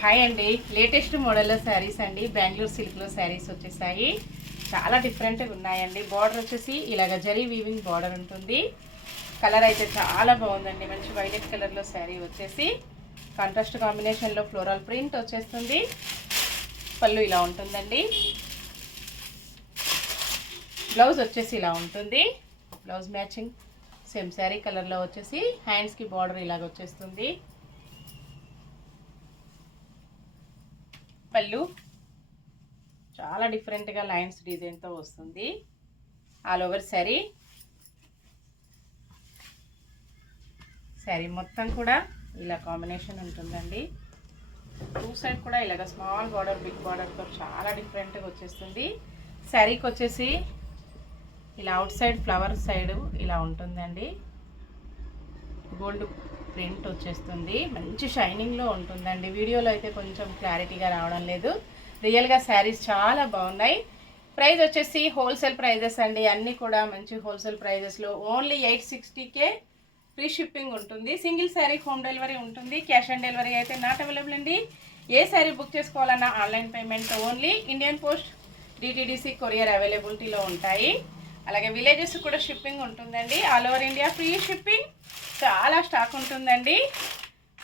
Hi అండి, latest మోడల్లో శారీస్ అండి. బెంగళూరు సిల్క్లో శారీస్ వచ్చేసాయి. చాలా డిఫరెంట్గా ఉన్నాయండి. బార్డర్ వచ్చేసి ఇలాగ జరీ వీవింగ్ బార్డర్ ఉంటుంది. కలర్ అయితే చాలా బాగుందండి. మంచి వైలెట్ కలర్లో శారీ వచ్చేసి కాంట్రాస్ట్ కాంబినేషన్లో ఫ్లోరల్ ప్రింట్ వచ్చేస్తుంది. పళ్ళు ఇలా ఉంటుందండి. బ్లౌజ్ వచ్చేసి ఇలా ఉంటుంది. బ్లౌజ్ మ్యాచింగ్ సేమ్ శారీ కలర్లో వచ్చేసి హ్యాండ్స్కి బార్డర్ ఇలాగ వచ్చేస్తుంది. పళ్ళు చాలా డిఫరెంట్గా లైన్స్ డిజైన్తో వస్తుంది. ఆల్ ఓవర్ శారీ మొత్తం కూడా ఇలా కాంబినేషన్ ఉంటుందండి. టూ సైడ్ కూడా ఇలాగ స్మాల్ బార్డర్ బిగ్ బార్డర్తో చాలా డిఫరెంట్గా వచ్చేస్తుంది. శారీకి వచ్చేసి ఇలా అవుట్ సైడ్ ఫ్లవర్ సైడ్ ఇలా ఉంటుందండి. గోల్డ్ ప్రింట్ వచ్చేస్తుంది. మంచి షైనింగ్లో ఉంటుందండి. వీడియోలో అయితే కొంచెం క్లారిటీగా రావడం లేదు. రియల్గా శారీస్ చాలా బాగున్నాయి. ప్రైస్ వచ్చేసి హోల్సేల్ ప్రైజెస్ అండి. అన్నీ కూడా మంచి హోల్సేల్ ప్రైజెస్లో ఓన్లీ 860K. ఫ్రీ షిప్పింగ్ ఉంటుంది. సింగిల్ శారీ హోమ్ డెలివరీ ఉంటుంది. క్యాష్ ఆన్ డెలివరీ అయితే నాట్ అవైలబుల్ అండి. ఏ శారీ బుక్ చేసుకోవాలన్నా online payment only. Indian post DTDC courier అవైలబిలిటీలో ఉంటాయి. అలాగే విలేజెస్ కూడా షిప్పింగ్ ఉంటుందండి. All over India free shipping. చాలా స్టాక్ ఉంటుందండి.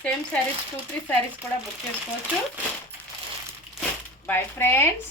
సేమ్ శారీస్ 2-3 శారీస్ కూడా బుక్ చేసుకోవచ్చు. Bye friends.